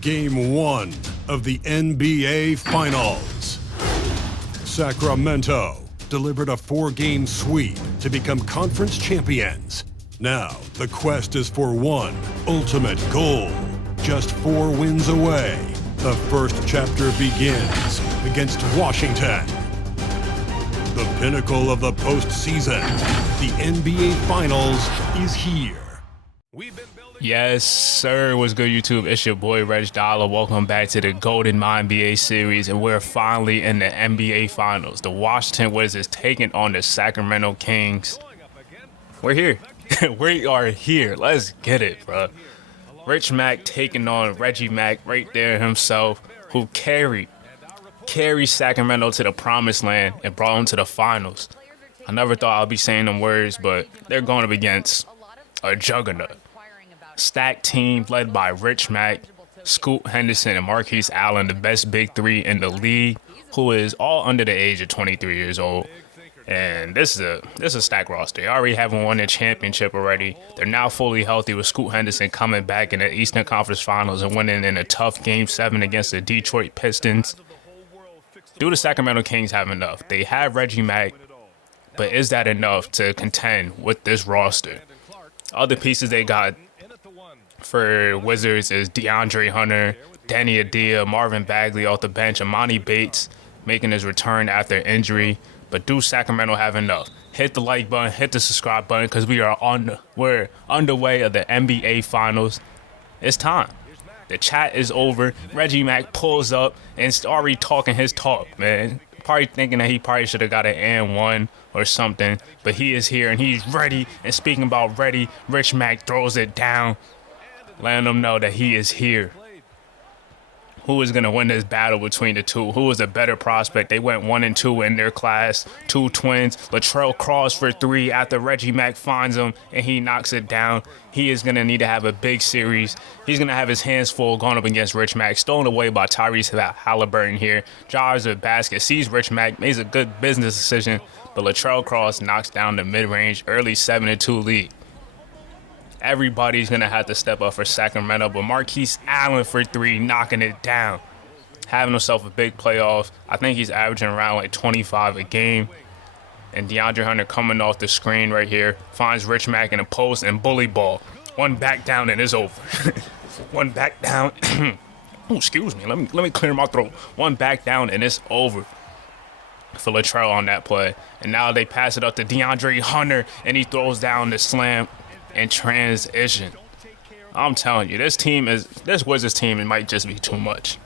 Game 1 of the NBA Finals. Sacramento delivered a 4-game sweep to become conference champions. Now, the quest is for one ultimate goal. Just 4 wins away. The first chapter begins against Washington. The pinnacle of the postseason, the NBA Finals, is here. Yes, sir. What's good, YouTube? It's your boy, RegDolla. Welcome back to the GOATED MYNBA series, and we're finally in the NBA Finals. The Washington Wizards taking on the Sacramento Kings. We're here. We are here. Let's get it, bro. Rich Mac taking on Reggie Mac right there himself, who carried Sacramento to the promised land and brought them to the finals. I never thought I'd be saying them words, but they're going up against a juggernaut. Stacked team led by Rich Mac, Scoot Henderson, and Marquise Allen, the best big three in the league, who is all under the age of 23 years old. And this is a stacked roster. They already haven't won a championship already. They're now fully healthy with Scoot Henderson coming back in the Eastern Conference Finals and winning in a tough Game 7 against the Detroit Pistons. Do the Sacramento Kings have enough? They have Reggie Mac, but is that enough to contend with this roster? Other pieces they got for Wizards is DeAndre Hunter, Danny Addia, Marvin Bagley off the bench, Amani Bates making his return after injury. But do Sacramento have enough? Hit the like button, hit the subscribe button, because we're underway of the NBA Finals. It's time. The chat is over. Reggie Mac pulls up and already talking his talk, man. Probably thinking that he probably should have got an and one or something, but he is here and he's ready. And speaking about ready, Rich Mac throws it down, letting them know that he is here. Who is going to win this battle between the two? Who is a better prospect? They went 1 and 2 in their class. 2 twins. Latrell Cross for 3 after Reggie Mac finds him and he knocks it down. He is going to need to have a big series. He's going to have his hands full going up against Rich Mac. Stolen away by Tyrese Halliburton here. Drives the basket. Sees Rich Mac. Makes a good business decision. But Latrell Cross knocks down the mid-range early 7-2 lead. Everybody's going to have to step up for Sacramento, but Marquise Allen for 3, knocking it down. Having himself a big playoff. I think he's averaging around like 25 a game. And DeAndre Hunter coming off the screen right here. Finds Rich Mac in a post and bully ball. One back down and it's over. One back down. Oh, excuse me. Let me clear my throat. One back down and it's over for Latrell on that play. And now they pass it up to DeAndre Hunter and he throws down the slam in transition. I'm telling you, this Wizards team, it might just be too much.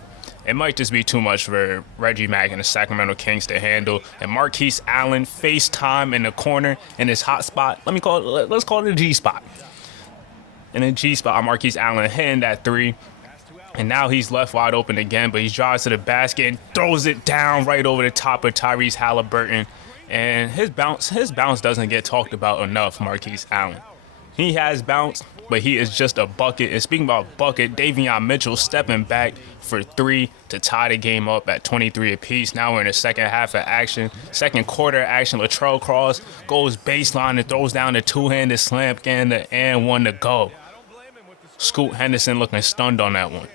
It might just be too much for Reggie Mac and the Sacramento Kings to handle. And Marquise Allen FaceTime in the corner in his hot spot. Let's call it a G spot. In a G spot, Marquise Allen hitting that 3. And now he's left wide open again, but he drives to the basket and throws it down right over the top of Tyrese Halliburton. And his bounce doesn't get talked about enough, Marquise Allen. He has bounced, but he is just a bucket. And speaking about bucket, Davion Mitchell stepping back for 3 to tie the game up at 23 apiece. Now we're in the second half of action. Second quarter action, Latrell Cross goes baseline and throws down the two-handed slam, getting the and one to go. Scoot Henderson looking stunned on that one.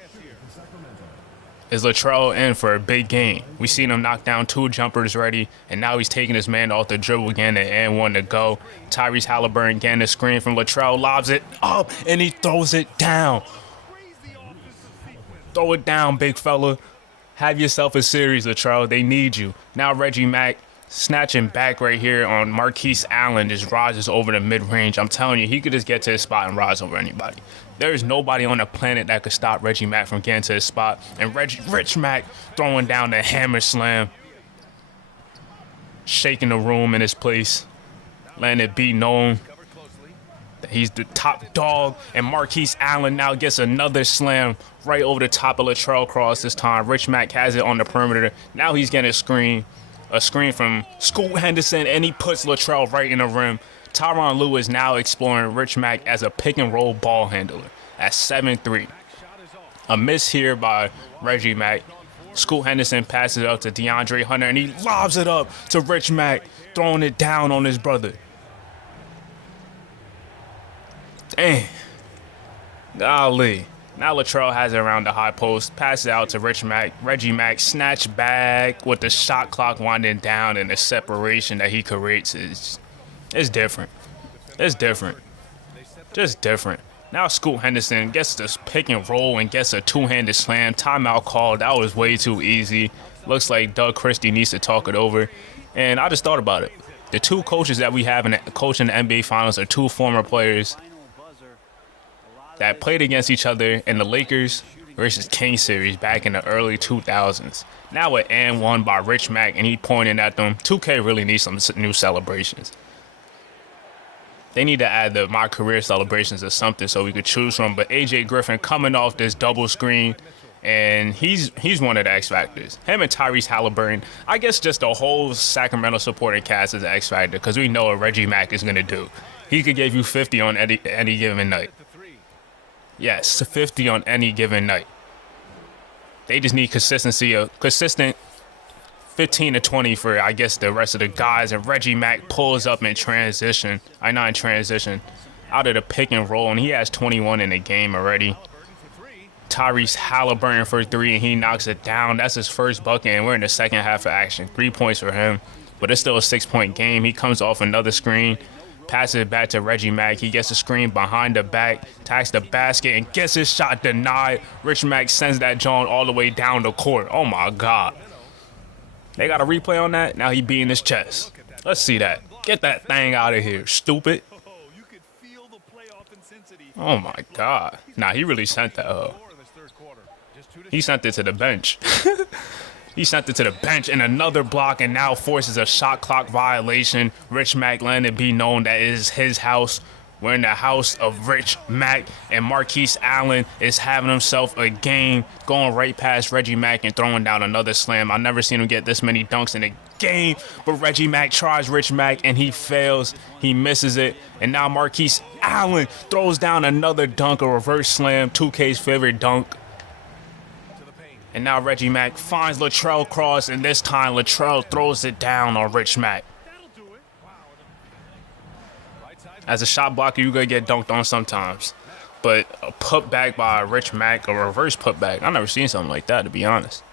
Is Latrell in for a big game? We seen him knock down 2 jumpers already, and now he's taking his man off the dribble again and 1 to go. Tyrese Halliburton getting the screen from Latrell, lobs it up, and he throws it down. Throw it down, big fella. Have yourself a series, Latrell. They need you. Now Reggie Mac snatching back right here on Marquise Allen, just rises over the mid-range. I'm telling you, he could just get to his spot and rise over anybody. There is nobody on the planet that could stop Reggie Mac from getting to his spot. And Rich Mac throwing down the hammer slam, shaking the room in his place, letting it be known that he's the top dog. And Marquise Allen now gets another slam right over the top of Latrell Cross this time. Rich Mac has it on the perimeter. Now he's getting a screen from Scoot Henderson, and he puts Latrell right in the rim. Tyronn Lue is now exploring Rich Mac as a pick-and-roll ball handler at 7-3. A miss here by Reggie Mac. Scoot Henderson passes it up to DeAndre Hunter, and he lobs it up to Rich Mac, throwing it down on his brother. Dang. Golly. Now Latrell has it around the high post, passes out to Rich Mack. Reggie Mack snatch back with the shot clock winding down, and the separation that he creates is different. It's different. Just different. Now Scoot Henderson gets this pick and roll and gets a two-handed slam. Timeout called. That was way too easy. Looks like Doug Christie needs to talk it over. And I just thought about it. The two coaches that we have in the NBA Finals are two former players that played against each other in the Lakers versus Kings series back in the early 2000s. Now an and one by Rich Mack, and he pointing at them. 2K really needs some new celebrations. They need to add the My Career celebrations or something so we could choose from. But AJ Griffin coming off this double screen, and he's one of the X Factors. Him and Tyrese Halliburton. I guess just the whole Sacramento supporting cast is an X Factor because we know what Reggie Mack is going to do. He could give you 50 on any given night. Yes, 50 on any given night. They just need consistency, a consistent 15 to 20 for, I guess, the rest of the guys. And Reggie Mack pulls up in transition. Not in transition. Out of the pick and roll, and he has 21 in the game already. Tyrese Halliburton for three, and he knocks it down. That's his first bucket, and we're in the second half of action. 3 points for him, but it's still a 6-point game. He comes off another screen. Passes it back to Reggie Mack. He gets a screen behind the back, attacks the basket, and gets his shot denied. Rich Mack sends that John all the way down the court. Oh, my God. They got a replay on that? Now he beating his chest. Let's see that. Get that thing out of here, stupid. Oh, my God. Nah, he really sent that. He sent it to the bench. He sent it to the bench, and another block, and now forces a shot clock violation. Rich Mack letting it be known that it is his house. We're in the house of Rich Mack, and Marquise Allen is having himself a game, going right past Reggie Mack and throwing down another slam. I've never seen him get this many dunks in a game, but Reggie Mack tries Rich Mack, and he fails. He misses it, and now Marquise Allen throws down another dunk, a reverse slam, 2K's favorite dunk. And now Reggie Mack finds Latrell Cross, and this time Latrell throws it down on Rich Mack. As a shot blocker, you're going to get dunked on sometimes. But a putback by Rich Mack, a reverse putback, I've never seen something like that, to be honest.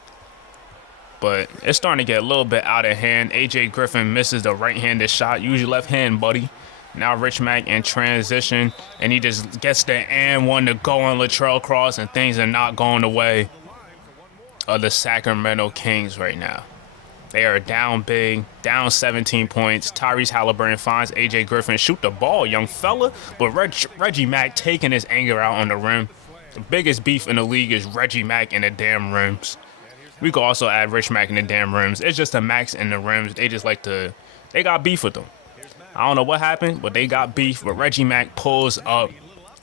But it's starting to get a little bit out of hand. AJ Griffin misses the right-handed shot. Use your left hand, buddy. Now Rich Mack in transition, and he just gets the and one to go on Latrell Cross, and things are not going the way of the Sacramento Kings right now. They are down big, down 17 points. Tyrese Halliburton finds AJ Griffin. Shoot the ball, young fella. But Reggie Mack taking his anger out on the rim. The biggest beef in the league is Reggie Mack in the damn rims. We could also add Rich Mack in the damn rims. It's just the Max in the rims. They just like to, they got beef with them. I don't know what happened, but they got beef. But Reggie Mack pulls up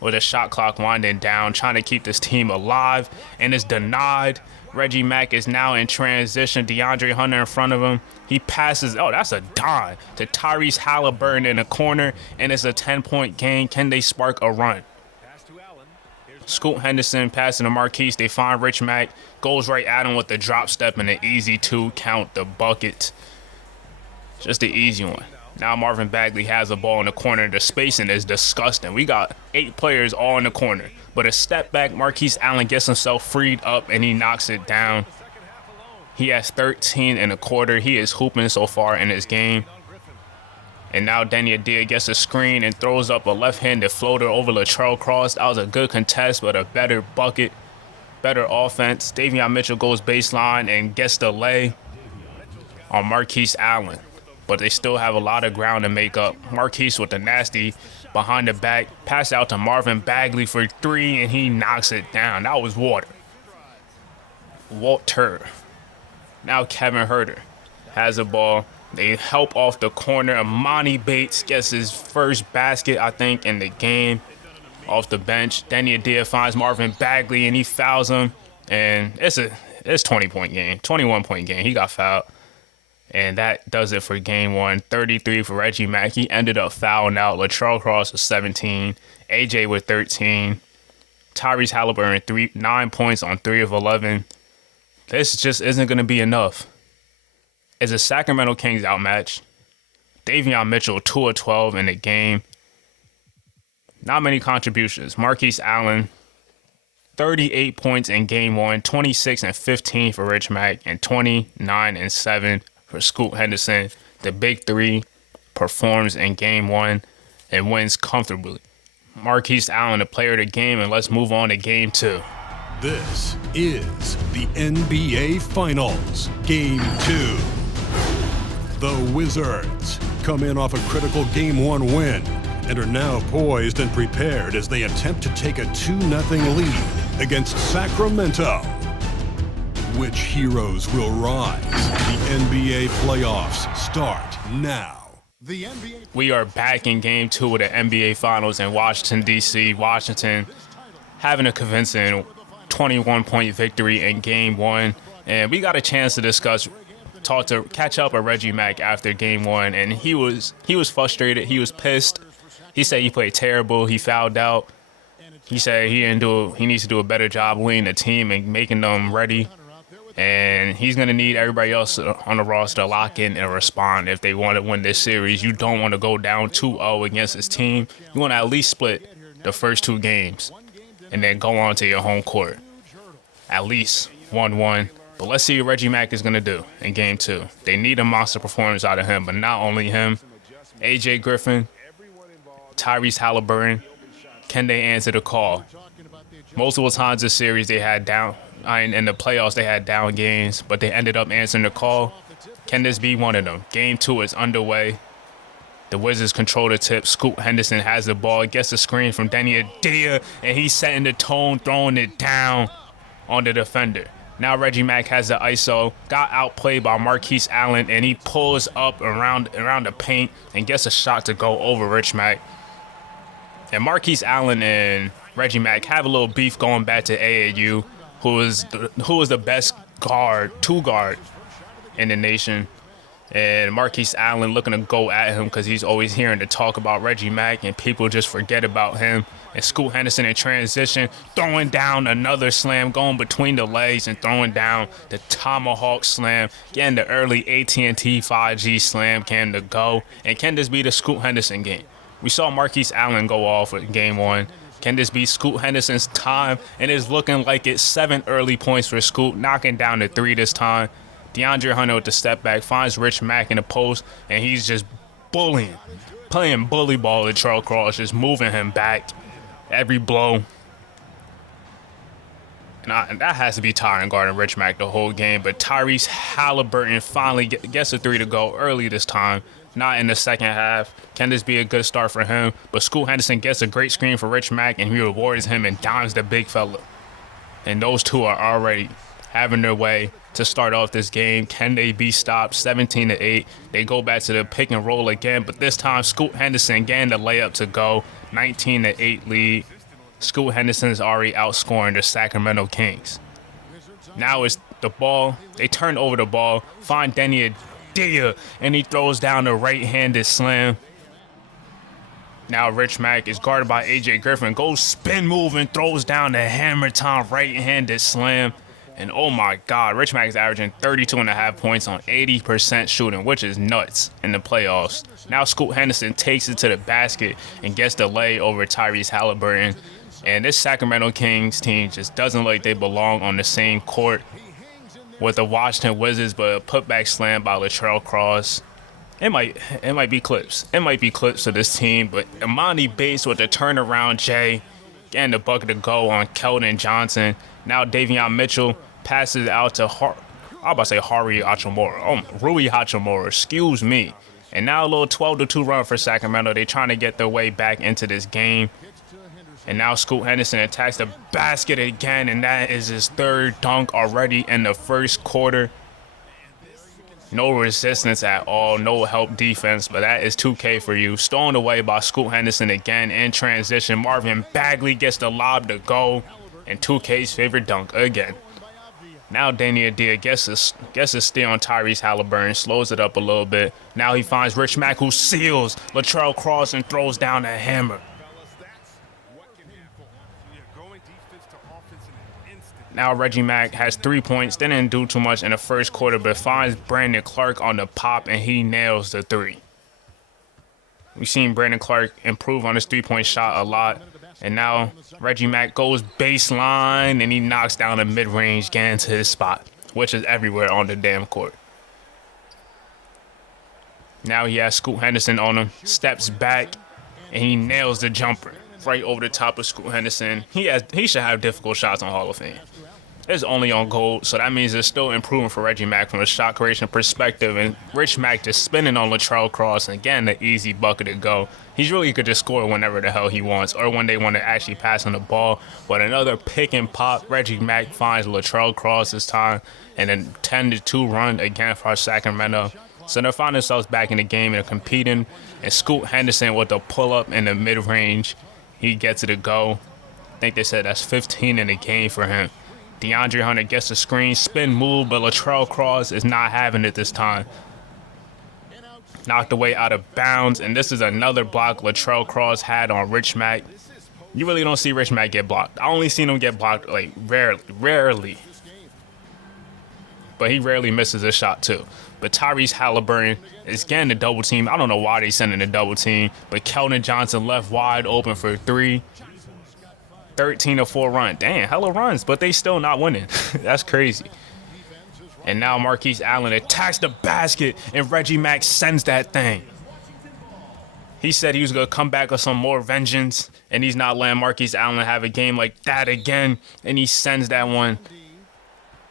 with a shot clock winding down, trying to keep this team alive, and it's denied. Reggie Mack is now in transition. DeAndre Hunter in front of him. He passes, oh, that's a dime, to Tyrese Halliburton in the corner, and it's a 10-point game. Can they spark a run? Scoot Henderson passing to Marquise. They find Rich Mack. Goes right at him with the drop step and an easy two count, the bucket. Just the easy one. Now Marvin Bagley has the ball in the corner. The spacing is disgusting. We got 8 players all in the corner. But a step back, Marquise Allen gets himself freed up, and he knocks it down. He has 13 in a quarter. He is hooping so far in his game. And now Danny Adia gets a screen and throws up a left-handed floater over Latrell Cross. That was a good contest, but a better bucket, better offense. Davion Mitchell goes baseline and gets the lay on Marquise Allen. But they still have a lot of ground to make up. Marquise with the nasty behind the back. Pass out to Marvin Bagley for 3, and he knocks it down. That was water. Walter. Now Kevin Huerter has the ball. They help off the corner. Amani Bates gets his first basket, I think, in the game off the bench. Danny Adia finds Marvin Bagley, and he fouls him. And it's 20-point game, 21-point game. He got fouled. And that does it for game 1. 33 for Reggie Mack. He ended up fouling out. Latrell Cross with 17. AJ with 13. Tyrese Halliburton, 9 points on 3 of 11. This just isn't going to be enough. It's a Sacramento Kings outmatch. Davion Mitchell, 2 of 12 in the game. Not many contributions. Marquise Allen, 38 points in game 1, 26 and 15 for Rich Mack, and 29 and 7 for Scoot Henderson. The big three performs in game 1 and wins comfortably. Marquise Allen, the player of the game, and let's move on to game 2. This is the NBA Finals, Game 2. The Wizards come in off a critical Game 1 win and are now poised and prepared as they attempt to take a 2-0 lead against Sacramento. Which heroes will rise? The NBA playoffs start now. We are back in Game 2 of the NBA Finals in Washington, D.C. Washington having a convincing 21-point victory in Game 1. And we got a chance to catch up with Reggie Mack after Game 1. And he was frustrated. He was pissed. He said he played terrible. He fouled out. He said he needs to do a better job leading the team and making them ready. And he's going to need everybody else on the roster to lock in and respond if they want to win this series. You don't want to go down 2-0 against this team. You want to at least split the first 2 games and then go on to your home court. At least 1-1. But let's see what Reggie Mack is going to do in Game 2. They need a monster performance out of him, but not only him. AJ Griffin, Tyrese Halliburton, can they answer the call? Multiple times this series they had down. In the playoffs, they had down games, but they ended up answering the call. Can this be one of them? Game 2 is underway. The Wizards control the tip. Scoot Henderson has the ball, gets a screen from Denny Adia, and he's setting the tone, throwing it down on the defender. Now Reggie Mack has the ISO, got outplayed by Marquise Allen, and he pulls up around the paint and gets a shot to go over Rich Mack. And Marquise Allen and Reggie Mack have a little beef going back to AAU. Who was the best two guard in the nation. And Marquise Allen looking to go at him because he's always hearing to talk about Reggie Mack and people just forget about him. And Scoot Henderson in transition, throwing down another slam, going between the legs and throwing down the tomahawk slam, getting the early AT&T 5G slam cam to go. And can this be the Scoot Henderson game? We saw Marquise Allen go off in Game 1. Can this be Scoot Henderson's time? And it's looking like it's 7 early points for Scoot, knocking down the 3 this time. DeAndre Hunter with the step back finds Rich Mack in the post, and he's just playing bully ball to Charles Cross, just moving him back every blow. And that has to be tiring guarding Rich Mack the whole game. But Tyrese Halliburton finally gets a 3 to go early this time. Not in the second half. Can this be a good start for him? But Scoot Henderson gets a great screen for Rich Mack, and he rewards him and dimes the big fella. And those two are already having their way to start off this game. Can they be stopped? 17-8. They go back to the pick and roll again, but this time Scoot Henderson getting the layup to go. 19-8 lead. Scoot Henderson is already outscoring the Sacramento Kings. Now it's the ball. They turn over the ball, find Denny Adia, and he throws down the right-handed slam. Now Rich Mack is guarded by AJ Griffin, goes spin move and throws down the hammer time right-handed slam. And oh my God, Rich Mack is averaging 32.5 points on 80% shooting, which is nuts in the playoffs. Now Scoot Henderson takes it to the basket and gets the lay over Tyrese Halliburton. And this Sacramento Kings team just doesn't look like they belong on the same court with the Washington Wizards, but a putback slam by Latrell Cross. It might be clips. It might be clips of this team, but Imani Bates with the turnaround J, getting the bucket to go on Keldon Johnson. Now Davion Mitchell passes out to Rui Hachimura, excuse me. And now a little 12-2 run for Sacramento. They're trying to get their way back into this game. And now Scoot Henderson attacks the basket again, and that is his 3rd dunk already in the first quarter. No resistance at all, no help defense, but that is 2K for you. Stolen away by Scoot Henderson again in transition. Marvin Bagley gets the lob to go, and 2K's favorite dunk again. Now Danny Adia gets a steal on Tyrese Halliburton, slows it up a little bit. Now he finds Rich Mack, who seals Latrell Cross and throws down the hammer. Now Reggie Mack has 3 points, didn't do too much in the first quarter, but finds Brandon Clark on the pop, and he nails the 3. We've seen Brandon Clark improve on his 3-point shot a lot. And now Reggie Mack goes baseline and he knocks down a mid-range, getting to his spot, which is everywhere on the damn court. Now he has Scoot Henderson on him, steps back, and he nails the jumper right over the top of Scoot Henderson. He should have difficult shots on Hall of Fame. It's only on gold, so that means it's still improving for Reggie Mack from a shot creation perspective. And Rich Mack just spinning on Latrell Cross and getting the easy bucket to go. He really could just score whenever the hell he wants, or when they want to actually pass on the ball. But another pick and pop, Reggie Mack finds Latrell Cross this time, and then 10-2 run again for Sacramento. So they're finding themselves back in the game and competing. And Scoot Henderson with the pull-up in the mid-range, he gets it to go. I think they said that's 15 in the game for him. DeAndre Hunter gets the screen, spin move, but Latrell Cross is not having it this time. Knocked away out of bounds, and this is another block Latrell Cross had on Rich Mack. You really don't see Rich Mack get blocked. I only seen him get blocked like rarely. But he rarely misses a shot too. But Tyrese Halliburton is getting the double team. I don't know why they sending the double team, but Keldon Johnson left wide open for 3. 13-4 run. Damn, hella runs, but they still not winning. That's crazy. And now Marquise Allen attacks the basket, and Reggie Mack sends that thing. He said he was going to come back with some more vengeance, and he's not letting Marquise Allen have a game like that again, and he sends that one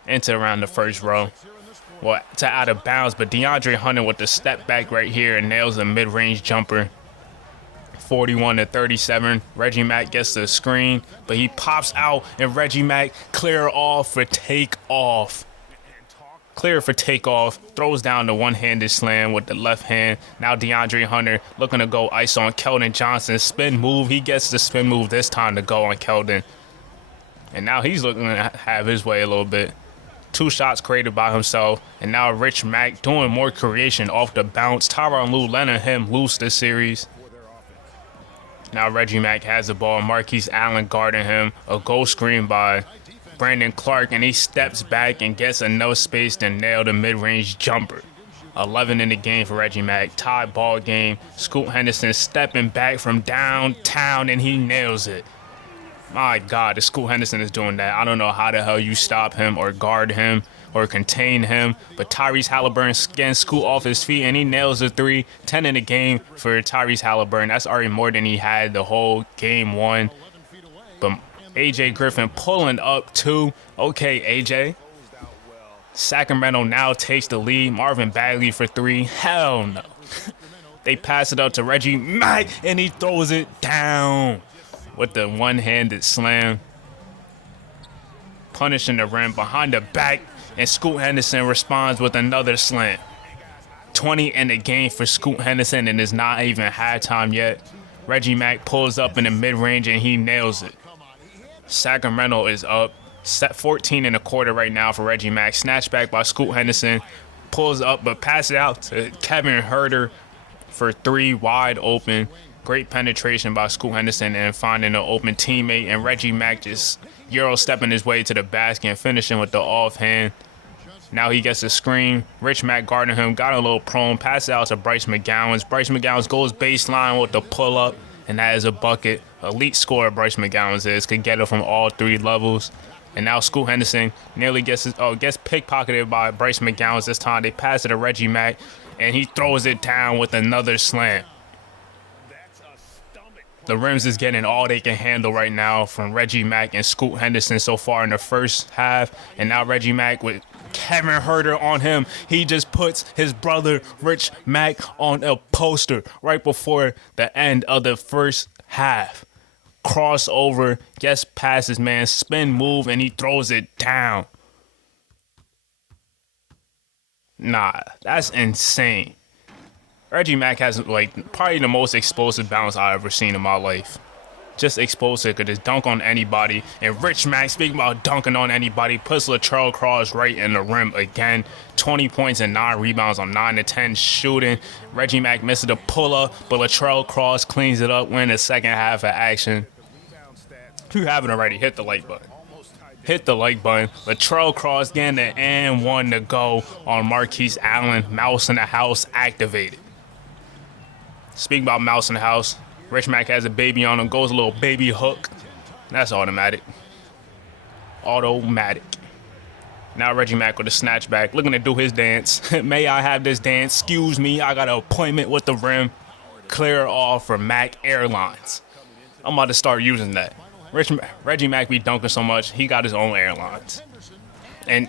into around the first row. Well, to out of bounds, but DeAndre Hunter with the step back right here and nails a mid-range jumper. 41-37. Reggie Mack gets the screen, but he pops out, and Reggie Mack clear off for takeoff. Clear for takeoff, throws down the one-handed slam with the left hand. Now DeAndre Hunter looking to go ice on Keldon Johnson. Spin move, he gets the spin move this time to go on Keldon. And now he's looking to have his way a little bit. 2 shots created by himself, and now Rich Mack doing more creation off the bounce. Tyronn Lue letting him loose this series. Now Reggie Mack has the ball. Marquise Allen guarding him. A goal screen by Brandon Clark, and he steps back and gets enough space to nail the mid-range jumper. 11 in the game for Reggie Mack. Tie ball game. Scoot Henderson stepping back from downtown, and he nails it. My God, the Scoot Henderson is doing that. I don't know how the hell you stop him or guard him or contain him, but Tyrese Halliburton getting Scoot off his feet, and he nails the 3. 10 in the game for Tyrese Halliburton. That's already more than he had the whole game 1. But AJ Griffin pulling up 2. Okay, AJ. Sacramento now takes the lead. Marvin Bagley for 3. Hell no. They pass it up to Reggie Mack, and he throws it down with the one-handed slam. Punishing the rim behind the back, and Scoot Henderson responds with another slam. 20 in the game for Scoot Henderson, and it's not even halftime yet. Reggie Mack pulls up in the mid-range, and he nails it. Sacramento is up. 14 in the quarter right now for Reggie Mack. Snatched back by Scoot Henderson. Pulls up, but passes it out to Kevin Huerter for 3, wide open. Great penetration by Scoot Henderson and finding an open teammate. And Reggie Mack just Euro stepping his way to the basket and finishing with the offhand. Now he gets a screen. Rich Mack guarding him. Got a little prone. Passes out to Bryce McGowens. Bryce McGowens goes baseline with the pull-up. And that is a bucket. Elite scorer Bryce McGowens is. Can get it from all 3 levels. And now Scoot Henderson nearly gets pickpocketed by Bryce McGowens this time. They pass it to Reggie Mack. And he throws it down with another slam. The rims is getting all they can handle right now from Reggie Mack and Scoot Henderson so far in the first half. And now Reggie Mack with Kevin Huerter on him. He just puts his brother Rich Mack on a poster right before the end of the first half. Crossover, gets past his man, spin move, and he throws it down. Nah, that's insane. Reggie Mack has probably the most explosive bounce I've ever seen in my life. Just explosive, could just dunk on anybody. And Rich Mack, speaking about dunking on anybody, puts Latrell Cross right in the rim again. 20 points and 9 rebounds on 9 to 10 shooting. Reggie Mack misses the pull-up, but Latrell Cross cleans it up, win the second half of action. If you haven't already, hit the like button. Hit the like button. Latrell Cross getting the and 1 to go on Marquise Allen. Mouse in the house activated. Speaking about Mouse in the house, Rich Mac has a baby on him, goes a little baby hook. That's automatic. Automatic. Now Reggie Mac with a snatchback, looking to do his dance. May I have this dance? Excuse me, I got an appointment with the rim. Clear off for Mac Airlines. I'm about to start using that. Reggie Mac be dunking so much, he got his own airlines. And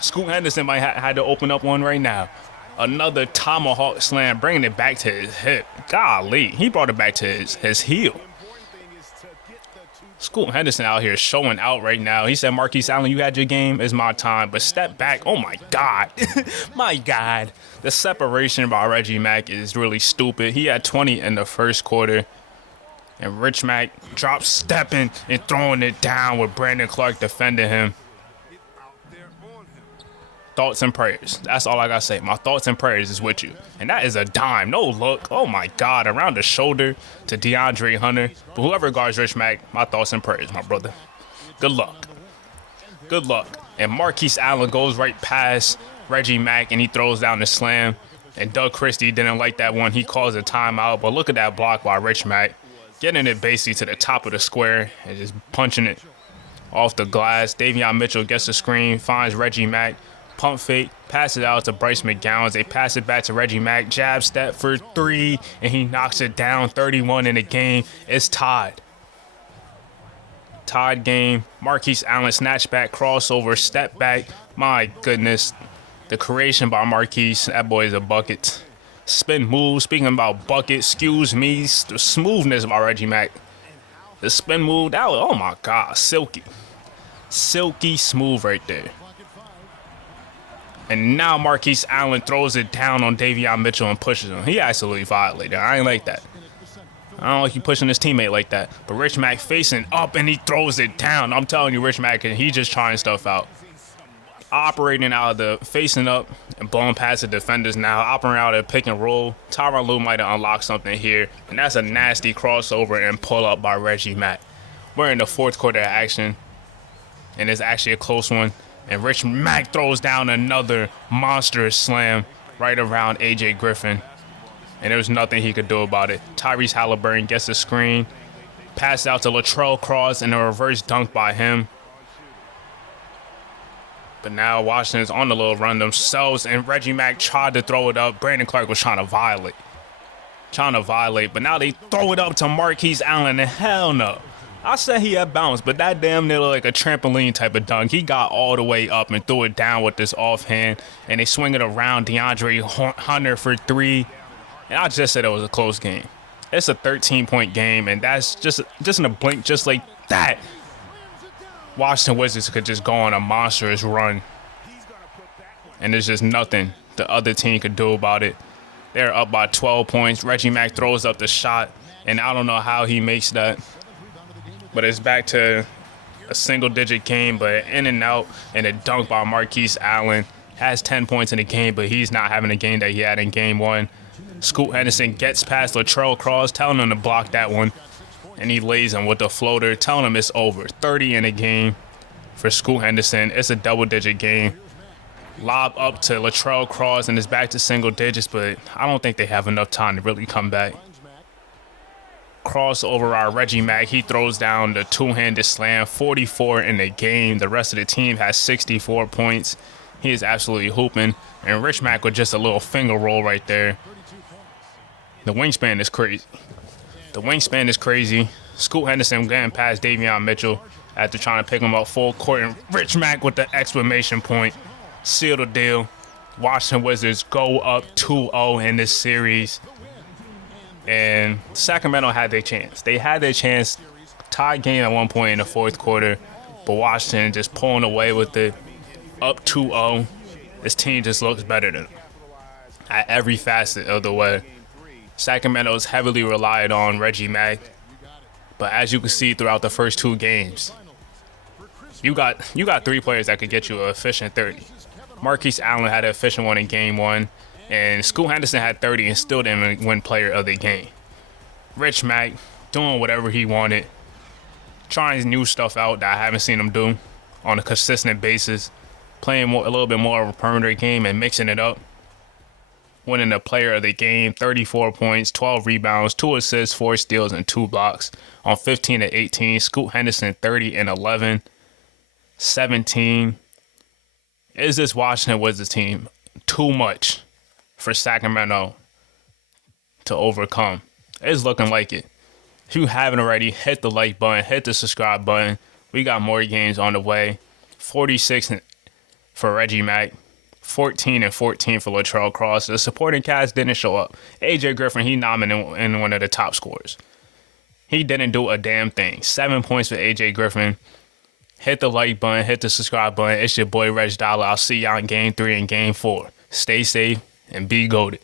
Scoot Henderson might had to open up one right now. Another tomahawk slam, bringing it back to his hip. Golly, he brought it back to his heel. Scoot Henderson out here showing out right now. He said, Marquise Allen, you had your game. It's my time. But step back. Oh, my God. My God. The separation by Reggie Mac is really stupid. He had 20 in the first quarter. And Rich Mac drop stepping and throwing it down with Brandon Clark defending him. Thoughts and prayers. That's all I got to say. My thoughts and prayers is with you. And that is a dime. No look. Oh, my God. Around the shoulder to DeAndre Hunter. But whoever guards Rich Mac, my thoughts and prayers, my brother. Good luck. Good luck. And Marquise Allen goes right past Reggie Mac, and he throws down the slam. And Doug Christie didn't like that one. He calls a timeout. But look at that block by Rich Mac. Getting it basically to the top of the square and just punching it off the glass. Davion Mitchell gets the screen, finds Reggie Mac. Pump fake, pass it out to Bryce McGowan. They pass it back to Reggie Mac. Jab step for three, and he knocks it down. 31 in the game. It's tied. Tied game. Marquise Allen snatchback, crossover, step back. My goodness. The creation by Marquise. That boy is a bucket. Spin move. Speaking about bucket, excuse me. The smoothness by Reggie Mac. The spin move. That was, oh my God, silky. Silky smooth right there. And now Marquise Allen throws it down on Davion Mitchell and pushes him. He absolutely violated. I ain't like that. I don't like you pushing his teammate like that. But Rich Mac facing up and he throws it down. I'm telling you, Rich Mac, he just trying stuff out. Operating out of the facing up and blowing past the defenders now. Operating out of pick and roll. Tyronn Lue might have unlocked something here. And that's a nasty crossover and pull up by Reggie Mac. We're in the fourth quarter of action. And it's actually a close one. And Rich Mac throws down another monstrous slam right around A.J. Griffin. And there was nothing he could do about it. Tyrese Halliburton gets the screen. Pass out to Latrell Cross and a reverse dunk by him. But now Washington's on the little run themselves. And Reggie Mac tried to throw it up. Brandon Clark was trying to violate. But now they throw it up to Marquise Allen. And hell no. I said he had bounce, but that damn near like a trampoline type of dunk. He got all the way up and threw it down with this offhand, and they swing it around DeAndre Hunter for three. And I just said it was a close game. It's a 13-point game, and that's just in a blink, just like that. Washington Wizards could just go on a monstrous run, and there's just nothing the other team could do about it. They're up by 12 points. Reggie Mac throws up the shot, and I don't know how he makes that. But it's back to a single-digit game, but in and out, and a dunk by Marquise Allen. Has 10 points in the game, but he's not having a game that he had in game one. Scoot Henderson gets past Latrell Cross, telling him to block that one, and he lays him with the floater, telling him it's over. 30 in the game for Scoot Henderson. It's a double-digit game. Lob up to Latrell Cross, and it's back to single digits, but I don't think they have enough time to really come back. Crossover our Reggie Mac. He throws down the two-handed slam. 44 in the game. The rest of the team has 64 points. He is absolutely hooping. And Rich Mac with just a little finger roll right there. The wingspan is crazy. Scoot Henderson getting past Davion Mitchell after trying to pick him up full court. And Rich Mac with the exclamation point. Seal the deal. Washington Wizards go up 2-0 in this series. And Sacramento had their chance. They had their chance. Tied game at one point in the fourth quarter. But Washington just pulling away with it. Up 2-0. This team just looks better than them at every facet of the way. Sacramento's heavily relied on Reggie Mac. But as you can see throughout the first two games, you got three players that could get you an efficient 30. Marquise Allen had an efficient one in game one. And Scoot Henderson had 30 and still didn't win player of the game. Rich Mac doing whatever he wanted. Trying new stuff out that I haven't seen him do on a consistent basis. Playing a little bit more of a perimeter game and mixing it up. winning the player of the game, 34 points, 12 rebounds, 2 assists, 4 steals, and 2 blocks on 15 of 18. Scoot Henderson, 30 and 11, 17. Is this Washington Wizards team too much for Sacramento to overcome? It's looking like it. If you haven't already, hit the like button, hit the subscribe button. We got more games on the way. 46 for Reggie Mack, 14 and 14 for Latrell Cross. The supporting cast didn't show up. AJ Griffin, he nominated in one of the top scorers. He didn't do a damn thing. 7 points for AJ Griffin. Hit the like button, hit the subscribe button. It's your boy RegDolla. I'll see y'all in Game 3 and Game 4. Stay safe and be GOATED.